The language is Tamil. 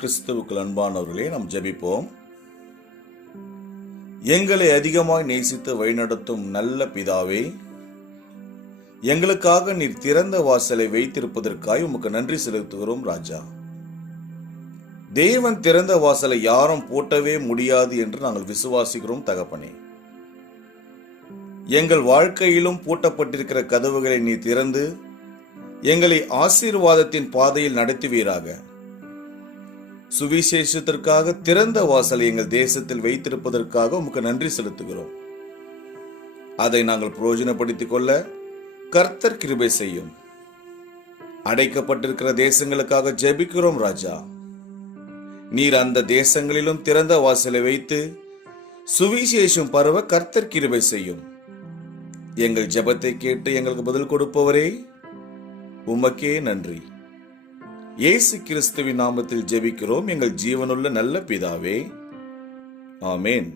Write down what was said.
கிறிஸ்துவுக்குள் அன்பானவர்களே, நாம் ஜெபிப்போம். எங்களை அதிகமாய் நேசித்து வழிநடத்தும் நல்ல பிதாவே, எங்களுக்காக நீர் திறந்த வாசலை வைத்திருப்பதற்காய் உமக்கு நன்றி செலுத்துகிறோம் ராஜா. தேவன் திறந்த வாசலை யாரும் பூட்டவே முடியாது என்று நாங்கள் விசுவாசிக்கிறோம் தகப்பனே. எங்கள் வாழ்க்கையிலும் பூட்டப்பட்டிருக்கிற கதவுகளை நீ திறந்து எங்களை ஆசீர்வாதத்தின் பாதையில் நடத்துவீராக. சுவிசேஷத்திற்காக திறந்த வாசலை எங்கள் தேசத்தில் வைத்திருப்பதற்காக உமக்கு நன்றி செலுத்துகிறோம். அதை நாங்கள் பிரயோஜனப்படுத்திக் கொள்ள கர்த்தர் கிருபை செய்யும். அடைக்கப்பட்டிருக்கிற தேசங்களுக்காக ஜெபிக்கிறோம் ராஜா. நீர் அந்த தேசங்களிலும் திறந்த வாசலை வைத்து சுவிசேஷம் பரவ கர்த்தர் கிருபை செய்யும். எங்கள் ஜெபத்தை கேட்டு எங்களுக்கு பதில் கொடுப்பவரே, உமக்கே நன்றி. இயேசு கிறிஸ்துவின் நாமத்தில் ஜெபிக்கிறோம் எங்கள் ஜீவனுள்ள நல்ல பிதாவே, ஆமேன்.